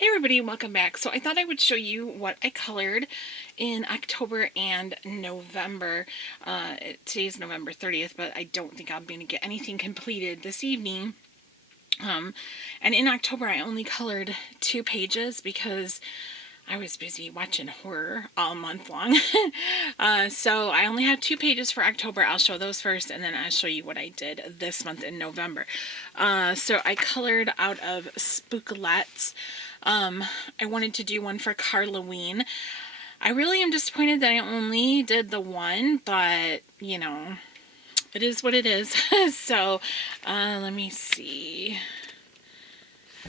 Hey everybody, welcome back. So I thought I would show you what I colored in October and November. Today's November 30th, but I don't think I'm going to get anything completed this evening. And in October I only colored 2 pages because I was busy watching horror all month long. So I only have 2 pages for October. I'll show those first, and then I'll show you what I did this month in November. So I colored out of Spooklettes. I wanted to do one for Karlaween. I really am disappointed that I only did the one, but, you know, it is what it is. So, let me see.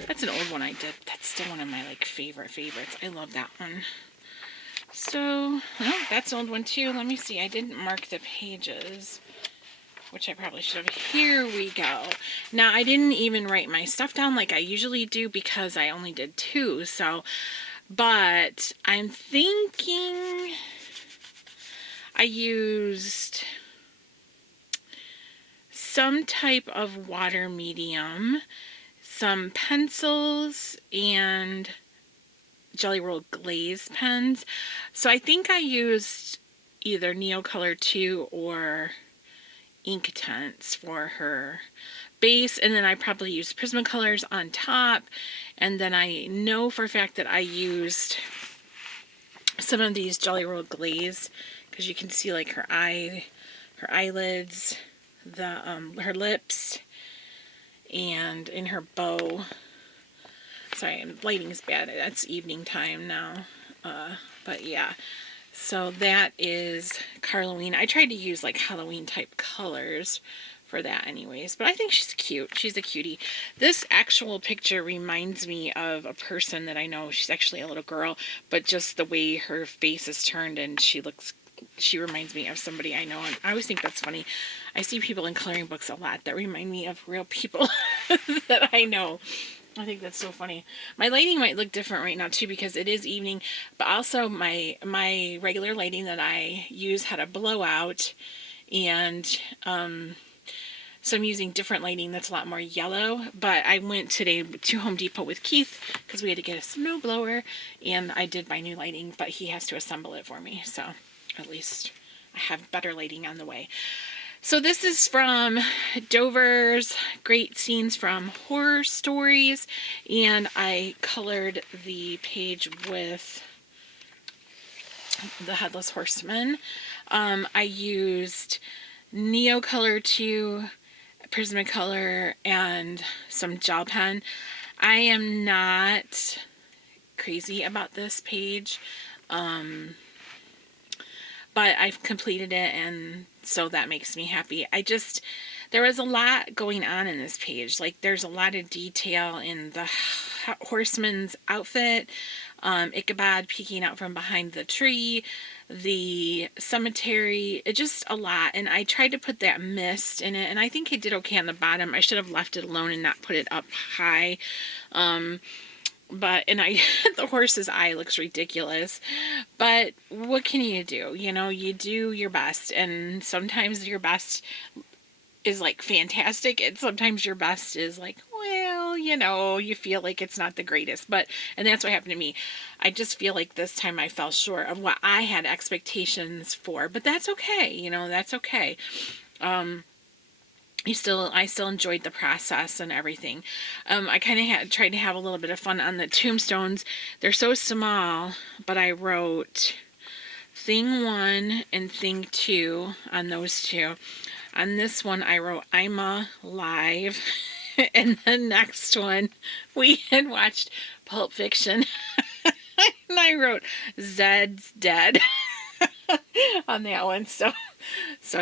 That's an old one I did. That's still one of my, favorites. I love that one. So, well, that's an old one too. Let me see. I didn't mark the pages, which I probably should have. Here we go. Now, I didn't even write my stuff down like I usually do because I only did 2, so, but I'm thinking I used some type of water medium, some pencils, and Jelly Roll glaze pens. So I think I used either Neocolor 2 or Inktense for her base, and then I probably used Prismacolors on top, and then I know for a fact that I used some of these Jelly Roll glaze because you can see like her eyelids, her lips, and in her bow. Sorry, lighting is bad. That's evening time now, but yeah. So that is Karlaween. I tried to use like Halloween type colors for that anyways, but I think she's cute. She's a cutie. This actual picture reminds me of a person that I know. She's actually a little girl, but just the way her face is turned and she reminds me of somebody I know, and I always think that's funny. I see people in coloring books a lot that remind me of real people that I know. I think that's so funny. My lighting might look different right now too because it is evening, but also my regular lighting that I use had a blowout, and so I'm using different lighting that's a lot more yellow. But I went today to Home Depot with Keith because we had to get a snow blower, and I did buy new lighting, but he has to assemble it for me, so at least I have better lighting on the way. So this is from Dover's Great Scenes from Horror Stories, and I colored the page with the Headless Horseman. I used Neocolor 2, Prismacolor, and some gel pen. I am not crazy about this page, but I've completed it, and so that makes me happy. There was a lot going on in this page. Like, there's a lot of detail in the horseman's outfit, Ichabod peeking out from behind the tree, the cemetery, just a lot. And I tried to put that mist in it, and I think I did okay on the bottom. I should have left it alone and not put it up high. The horse's eye looks ridiculous, but what can you do? You know, you do your best, and sometimes your best is like fantastic, and sometimes your best is like, well, you know, you feel like it's not the greatest, and that's what happened to me. I just feel like this time I fell short of what I had expectations for, but that's okay, you know, that's okay. I still enjoyed the process and everything. I kind of tried to have a little bit of fun on the tombstones. They're so small, but I wrote Thing 1 and Thing 2 on those 2. On this one, I wrote I'm alive. And the next one, we had watched Pulp Fiction. And I wrote Zed's dead on that one. So,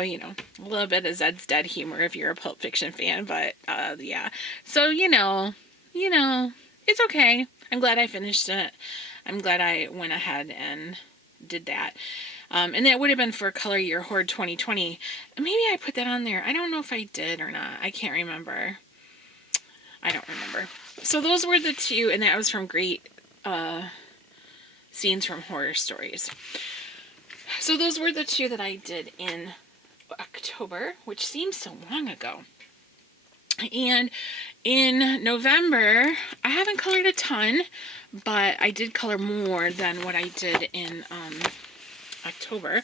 you know, a little bit of Zed's dead humor if you're a Pulp Fiction fan, but, yeah. So, you know, it's okay. I'm glad I finished it. I'm glad I went ahead and did that. And that would have been for Color Your Horde 2020. Maybe I put that on there. I don't know if I did or not. I can't remember. I don't remember. So those were the 2, and that was from Great Scenes from Horror Stories. So those were the 2 that I did in October, which seems so long ago. And in November, I haven't colored a ton, but I did color more than what I did in October.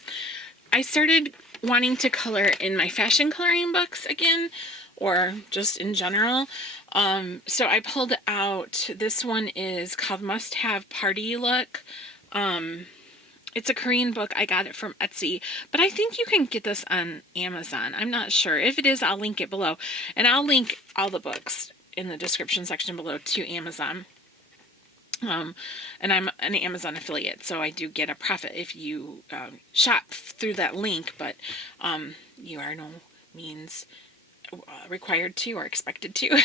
I started wanting to color in my fashion coloring books again, or just in general. So I pulled out, this one is called Must Have Party Look. It's a Korean book. I got it from Etsy, but I think you can get this on Amazon. I'm not sure. If it is, I'll link it below. And I'll link all the books in the description section below to Amazon. And I'm an Amazon affiliate, so I do get a profit if you shop through that link, but you are no means required to or expected to.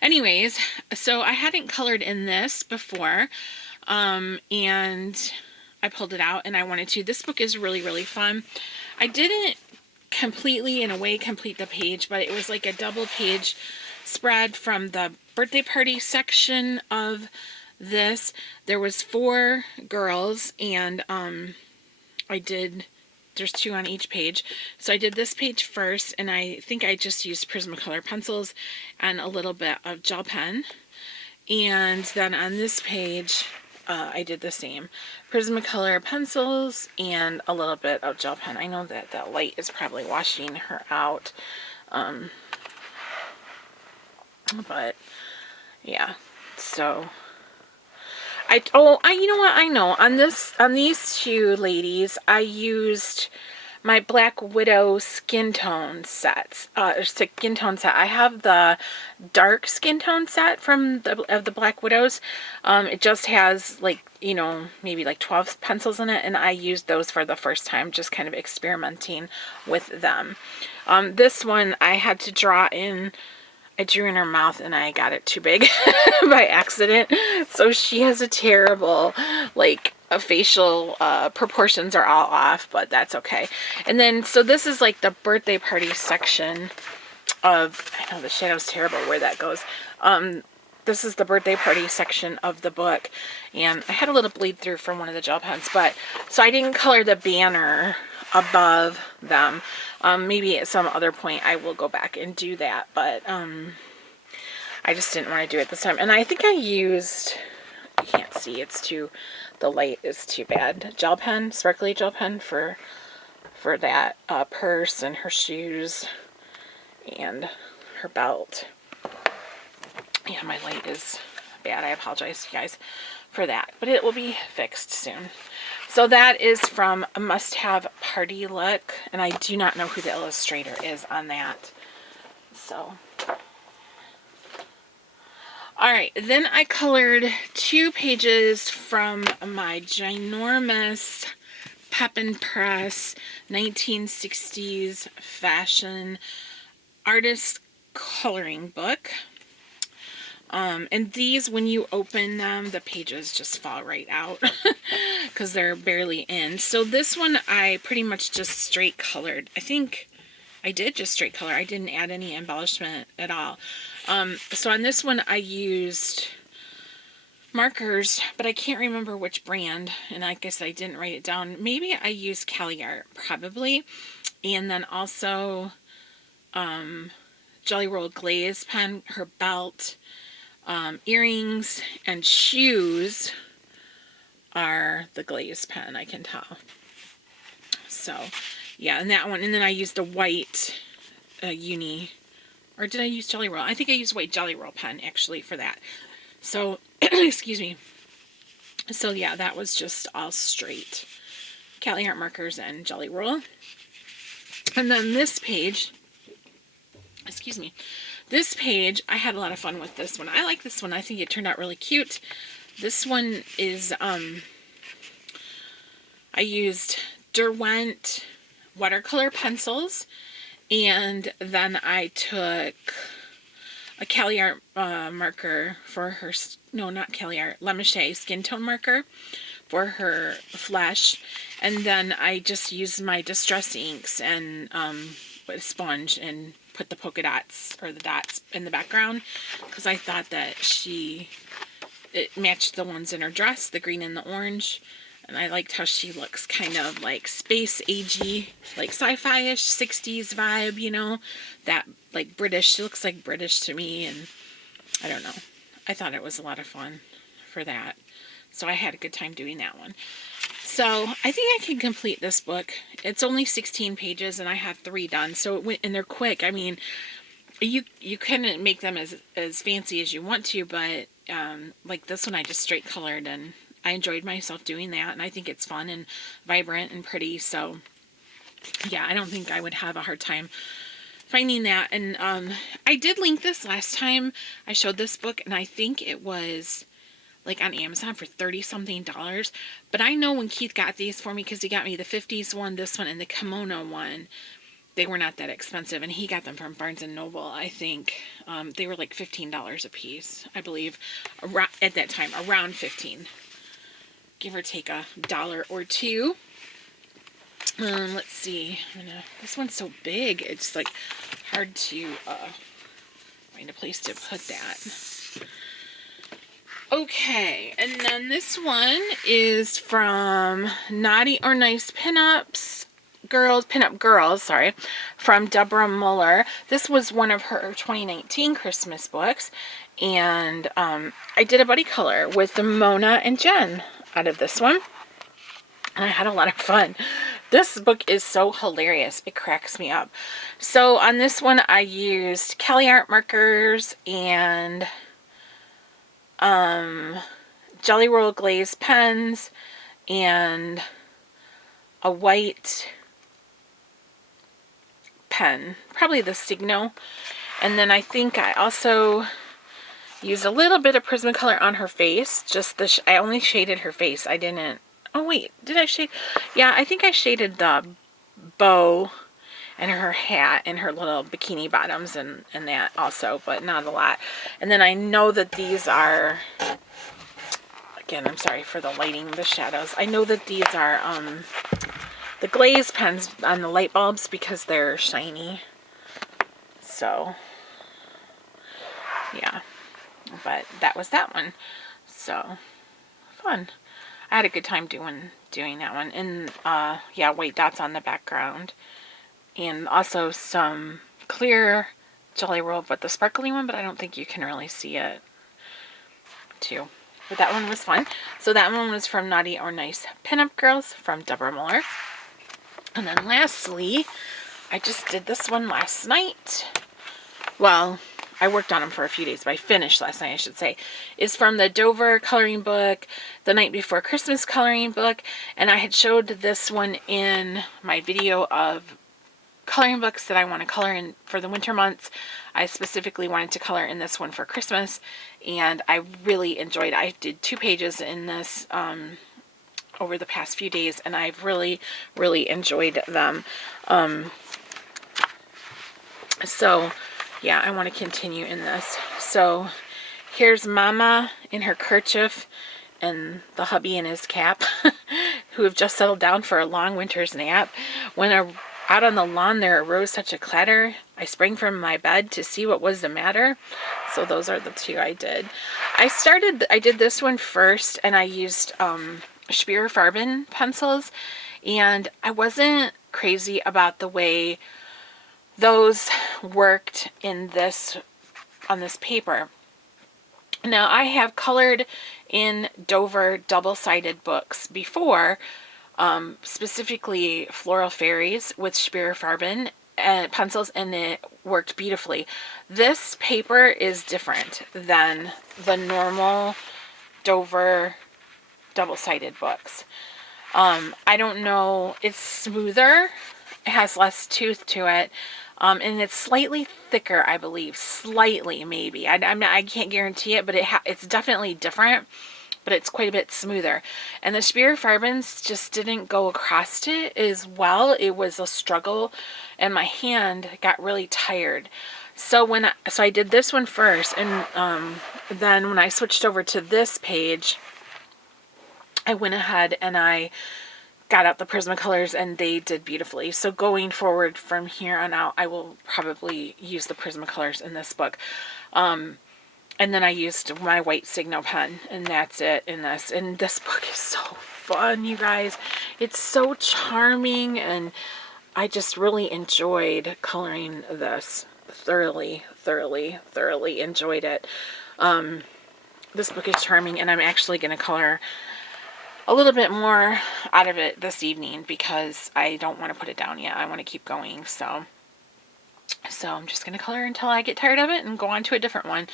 Anyways, so I hadn't colored in this before, and I pulled it out and I wanted to. This book is really, really fun. I didn't completely, in a way, complete the page, but it was like a double page spread from the birthday party section of this. There was 4 girls, and there's 2 on each page. So I did this page first, and I think I just used Prismacolor pencils and a little bit of gel pen. And then on this page, I did the same. Prismacolor pencils and a little bit of gel pen. I know that that light is probably washing her out. But yeah, so you know what? I know on these 2 ladies, I used my Black Widow skin tone sets. Skin tone set. I have the dark skin tone set from the Black Widows. It just has maybe 12 pencils in it, and I used those for the first time, just kind of experimenting with them. This one I had to draw in. I drew in her mouth and I got it too big by accident. So she has a terrible, facial proportions are all off, but that's okay. And then, so this is like the birthday party section of, I know the shadow's terrible where that goes. This is the birthday party section of the book. And I had a little bleed through from one of the gel pens, but, so I didn't color the banner above them. Maybe at some other point I will go back and do that, but I just didn't want to do it this time. And I think I used, you can't see, the light is too bad, gel pen, sparkly gel pen for that purse and her shoes and her belt. Yeah, my light is bad. I apologize, you guys, for that, but it will be fixed soon. So that is from a Must Have Party Look, and I do not know who the illustrator is on that. So, alright, then I colored 2 pages from my ginormous Pep and Press 1960s fashion artist coloring book. And these, when you open them, the pages just fall right out because they're barely in. So this one I pretty much just straight colored. I think I did just straight color. I didn't add any embellishment at all. So on this one I used markers, but I can't remember which brand, and I guess I didn't write it down. Maybe I used Cali Art, probably. And then also Jelly Roll Glaze pen, her belt, earrings, and shoes are the glaze pen, I can tell. So, yeah, and that one, and then I used a white uni, or did I use Jelly Roll? I think I used white Jelly Roll pen, actually, for that. So, excuse me. So, yeah, that was just all straight Cali Art markers and Jelly Roll. And then this page, excuse me, this page, I had a lot of fun with this one. I like this one. I think it turned out really cute. This one is, I used Derwent watercolor pencils, and then I took a Cali Art marker for her, no, not Cali Art, Lemachet skin tone marker for her flesh, and then I just used my Distress inks and with a sponge and put the polka dots, or the dots, in the background, because I thought that it matched the ones in her dress, the green and the orange, and I liked how she looks kind of like space agey, like sci-fi-ish 60s vibe, you know, that like British. She looks like British to me, and I don't know. I thought it was a lot of fun for that. So I had a good time doing that one. So I think I can complete this book. It's only 16 pages and I have 3 done. So and they're quick. I mean, you can make them as fancy as you want to, but like this one I just straight colored, and I enjoyed myself doing that, and I think it's fun and vibrant and pretty. So yeah, I don't think I would have a hard time finding that. And I did link this last time I showed this book, and I think it was like on Amazon for $30 something. But I know when Keith got these for me, because he got me the 50s one, this one, and the kimono one, they were not that expensive, and he got them from Barnes & Noble, I think. They were like $15 a piece, I believe, at that time, around 15, give or take a dollar or two. Let's see. This one's so big, it's like hard to find a place to put that. Okay, and then this one is from Naughty or Nice Pinup Girls, sorry, from Deborah Muller. This was one of her 2019 Christmas books, and I did a buddy color with Mona and Jen out of this one, and I had a lot of fun. This book is so hilarious, it cracks me up. So on this one I used Cali Art markers and Jelly Roll Glaze pens and a white pen, probably the Signo. And then I think I also used a little bit of Prismacolor on her face. Just I only shaded her face. I didn't. Oh wait, did I shade? Yeah, I think I shaded the bow and her hat and her little bikini bottoms and that also, but not a lot. And then I know that these are, again, I'm sorry for the lighting, the shadows. I know that these are the glaze pens on the light bulbs because they're shiny. So yeah, but that was that one. So fun. I had a good time doing that one. And yeah, white dots on the background. And also some clear Jelly Roll, but the sparkly one, but I don't think you can really see it too. But that one was fun. So that one was from Naughty or Nice Pinup Girls from Deborah Muller. And then lastly, I just did this one last night. Well, I worked on them for a few days, but I finished last night, I should say. Is from the Dover coloring book, The Night Before Christmas coloring book. And I had showed this one in my video of coloring books that I want to color in for the winter months. I specifically wanted to color in this one for Christmas, and I really enjoyed it. I did 2 pages in this over the past few days, and I've really enjoyed them. So yeah, I want to continue in this. So here's Mama in her kerchief and the hubby in his cap who have just settled down for a long winter's nap. Out on the lawn there arose such a clatter. I sprang from my bed to see what was the matter. So those are the 2 I did. I did this one first, and I used Farben pencils, and I wasn't crazy about the way those worked on this paper. Now I have colored in Dover double-sided books before, specifically Floral Fairies with Farben pencils, and it worked beautifully. This paper is different than the normal Dover double-sided books. I don't know, it's smoother, it has less tooth to it, and it's slightly thicker, I believe. Slightly, maybe. I can't guarantee it, but it's definitely different. But it's quite a bit smoother. And the Farbens just didn't go across it as well. It was a struggle, and my hand got really tired. So I did this one first, and then when I switched over to this page, I went ahead and I got out the Prismacolors, and they did beautifully. So going forward from here on out, I will probably use the Prismacolors in this book. And then I used my white Signo pen, and that's it in this. And this book is so fun, you guys. It's so charming, and I just really enjoyed coloring this. thoroughly enjoyed it. This book is charming, and I'm actually going to color a little bit more out of it this evening because I don't want to put it down yet. I want to keep going, so I'm just going to color until I get tired of it and go on to a different one.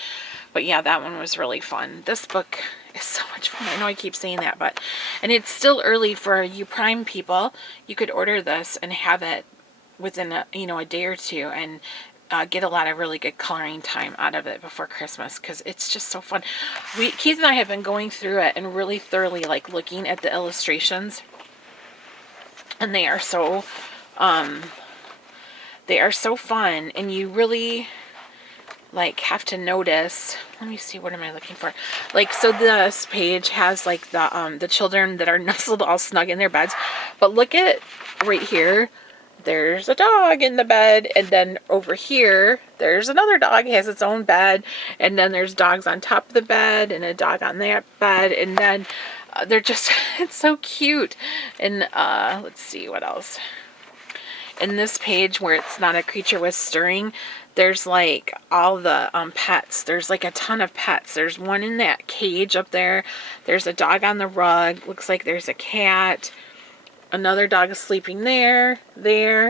But yeah, that one was really fun. This book is so much fun. I know I keep saying that, and it's still early for you Prime people. You could order this and have it within a day or two, and get a lot of really good coloring time out of it before Christmas, because it's just so fun. Keith and I have been going through it and really thoroughly looking at the illustrations, and they are so fun, and you really have to notice. Let me see, what am I looking for? So this page has the children that are nestled all snug in their beds, but look at right here. There's a dog in the bed, and then over here there's another dog, has its own bed, and then there's dogs on top of the bed and a dog on that bed, and then they're just it's so cute. And let's see what else. In this page where it's not a creature with stirring, there's all the pets. There's a ton of pets. There's one in that cage up there. There's a dog on the rug. Looks like there's a cat. Another dog is sleeping there. There's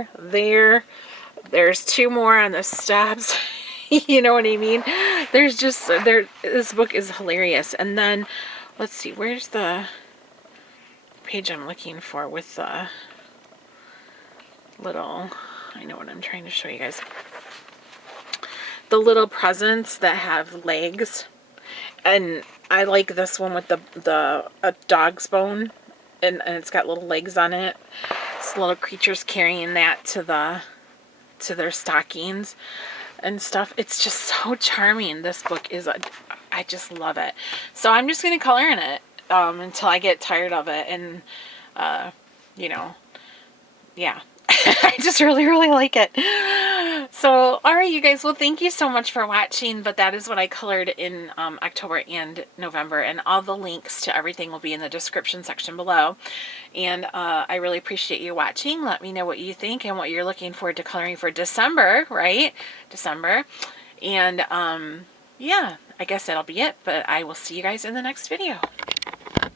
two more on the steps. You know what I mean? There's just, this book is hilarious. And then, let's see, where's the page I'm looking for with the little, I know what I'm trying to show you guys. The little presents that have legs. And I like this one with a dog's bone. And it's got little legs on it. So little creatures carrying that to their stockings and stuff. It's just so charming. This book is I just love it. So I'm just going to color in it until I get tired of it. And, yeah. I just really like it. So, alright you guys, well thank you so much for watching, but that is what I colored in October and November, and all the links to everything will be in the description section below. And I really appreciate you watching. Let me know what you think and what you're looking forward to coloring for December, right? December. And yeah, I guess that'll be it, but I will see you guys in the next video.